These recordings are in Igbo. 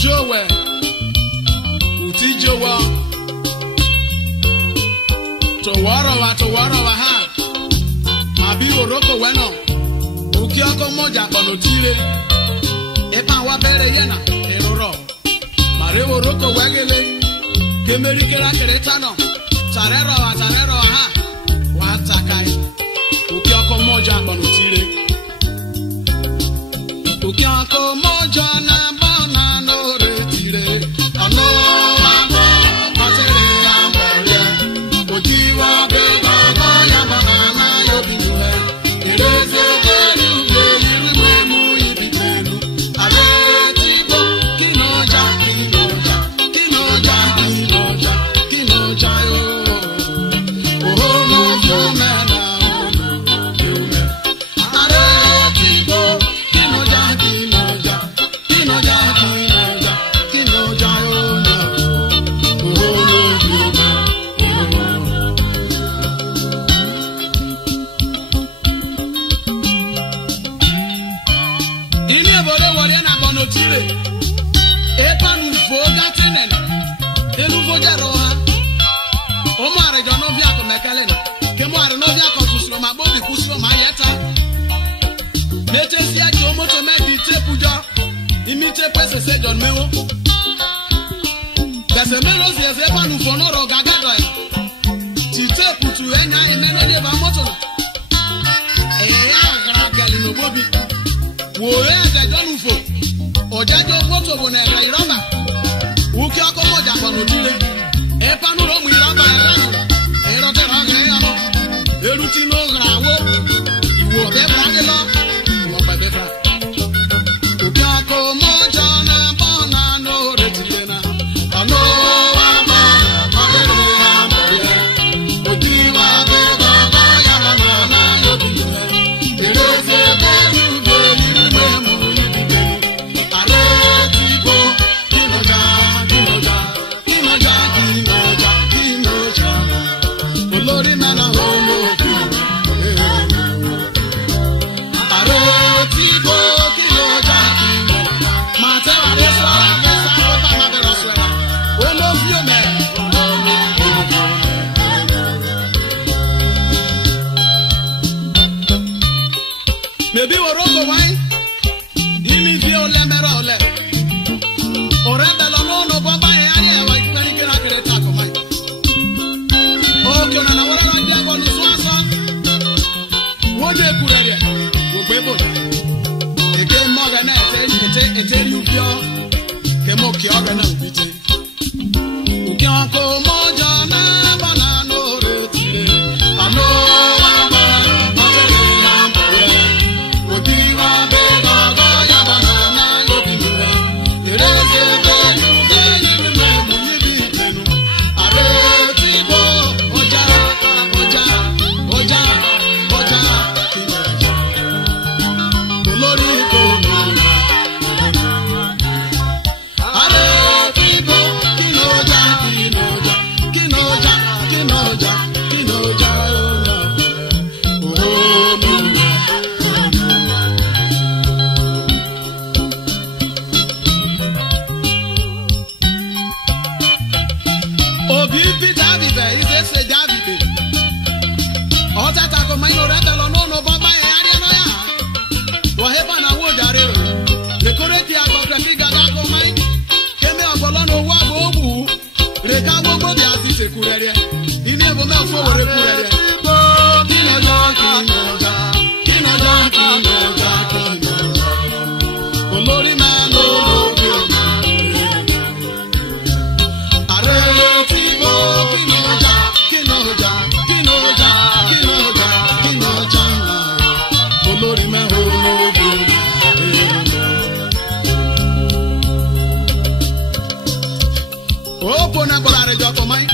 Ujowe Utijowa Towarawa ha Mabi oroko weno Ukioko moja kono tire Epa wabere yena eroro Mare oroko wegele Kemeri kera keretano Tarero ha Watakai Ukioko moja kono tire Ukioko moja na bona no retire Ano amo matere amore Ojiwa bega goya banana yobiwe Ereze belu belu mu yibitelu Aretibo kinoja yo Oh no yomena yume Aretibo kinoja yo Oh no yume Ini ebore wori na bono tire Epanu foga tenene Elu foja roha Omo are jono via ko mekele na Kemo are no via ko kuslo ma bodi kuslo ma yeta Mete si aji omo to me di tepu jo Imite pese se jon mewo Dase melo si ese panu fono ro gagado e Ti tepu tu enya imeno de ba moto na ya gra gali no bobi Wo e de jonu fo Ojajo moto bo na e roba Uki ako moja kono tire E panu ro mu roba e rano E ro te ro ge ano Eru ti no grawo Iwo de brage lo Wo ba de fra Uki ako moja na bona no retire na Ano ama mabere amore Ojiwa be baba ya mama na yobiwe Ereze belu mu yibitelu Aretibo kinoja Olori nana homo Aretibo kinoja Mate wa reswa Vesa ropa mabero swera Olofio me Maybe oroko wine Ini vio lemera ole Orebe lo no baba e ari e wa ikperi kera kere tako mai Okyo na wara na je ko lu so Woje kurere wo bebo Eke mo ga na ete yu bio Ke mo ki oga na ubite Uki ako moja na bana no retire Ano ama mabere amore Ojiwa beba goya banana yobiwe Ereze belu mu yibitelu Aretibo oja Olori kono Aretibo kinoja Obi Davibe ise se Davibe Ota tako maino retelo no baba e ari no ya Wo heba na wo jare o Le koreti agbotre ki gaga ko mai Keme ogolo no wa bobu Re ka gbogbo bi asise kurere Ini ebo me fo wore kurere Kinoja Olori ma no Aretibo kinoja Olori ma ho Opo na borare joko mai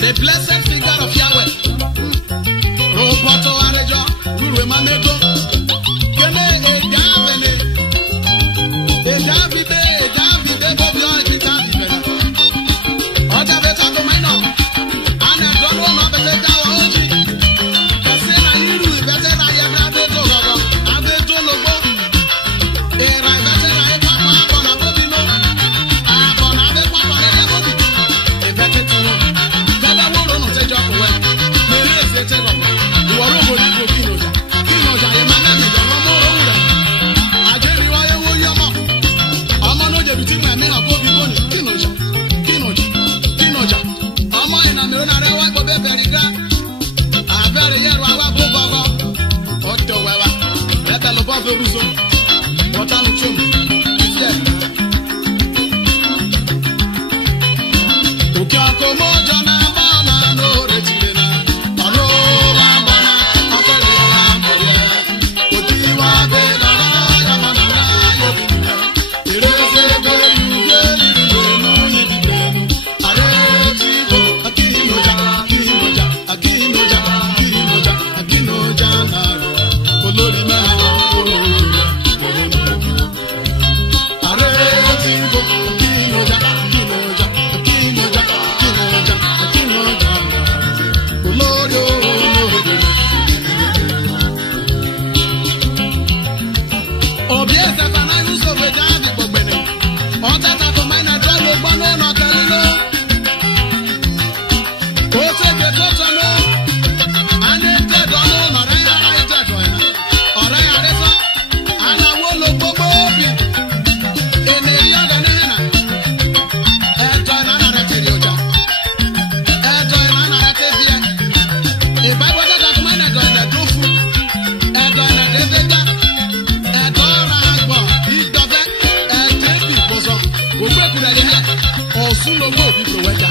The blessed figure of Yahweh Roboto arejo Guru emanego Kene Davide Bobi oji Davide Oja beta ko mai no Ana dono no beta dawa oji Kase na yiru beta na ye na beto gogo Abeto logo Era beta na e papa bona Otata komena dralo bono no kalino. Ote ke totono. Ane te dono mare ara ite doina. Ore are so. Ana wolo bobo bi. Ene yoga nena. Eto na na rete rioja. Eto na na rete bia. E Bible that komena doina dofu. Eto na debeta. Eto na agbo. Idobe. Eto bi bozo. Ogbe kura de he. Osun lo mo bi pro weta.